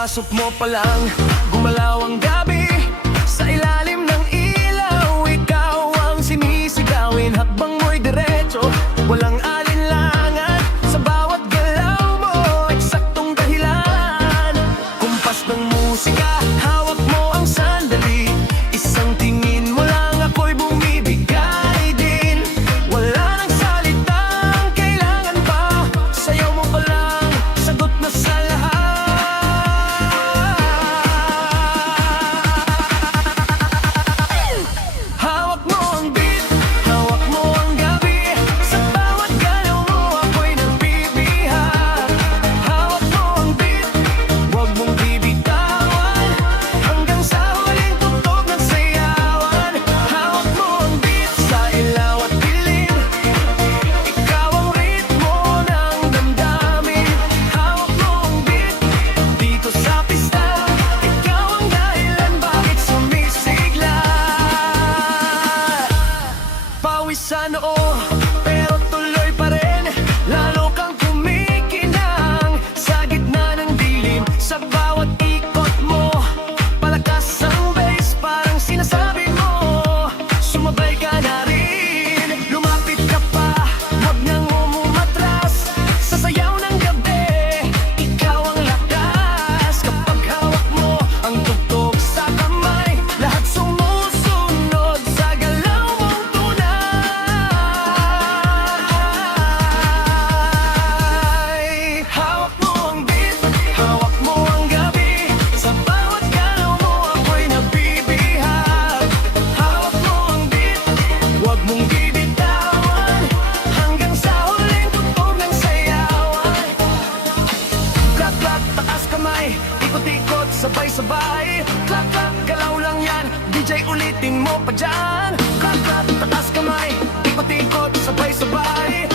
Pagpasok mo pa lang, gumalaw ang gabi. Sa ilalim ng ilaw, ikaw ang sinisigawin. Hakbang mo'y diretso, walang alinlangan. Sa bawat galaw mo, eksaktong dahilan. Kumpas ng musika, hawak mo ang sandali. Isang tingin mo lang, ako'y bumibigay din. Wala nang salitang kailangan pa. Sayaw mo pa lang, sagot na sa lahat. Hawak mo ang beat, hawak mo ang gabi. Sa bawat galaw mo, ako'y nagbibihag. Hawak mo ang beat, huwag mong bibitawan. Hanggang sa huling tugtog ng sayawan. Hawak mo ang beat, sa ilaw at dilim. Ikaw ang ritmo ng damdamin. Hawak mo ang beat, dito sa pista. Ikaw ang dahilan bakit sumisigla. Pawis sa noo, pero tuloy pa rin. Lalo kang kumikinang sa gitna ng dilim. Sa bawat ikot mo, palakas ang bass, parang sinasabi mo, sumabay ka na rin. Lumapit ka pa, huwag nang umumatras. Sa sayaw ng gabi, ikaw ang lakas. Kapag hawak mo ang tugtog sa kamay, lahat sumusunod sa galaw mong tunay. Hawak mo ang beat, hawak mo ang gabi. Sa bawat galaw mo, ako'y nabibihag. Hawak mo ang beat, huwag mong bibitawan. Hanggang sa huling tugtog ng sayawan. Clap, clap, taas kamay, ikot-ikot, sabay-sabay. Clap, clap, galaw lang yan, DJ ulitin mo pa dyan. Clap, clap, taas kamay, ikot-ikot, sabay-sabay.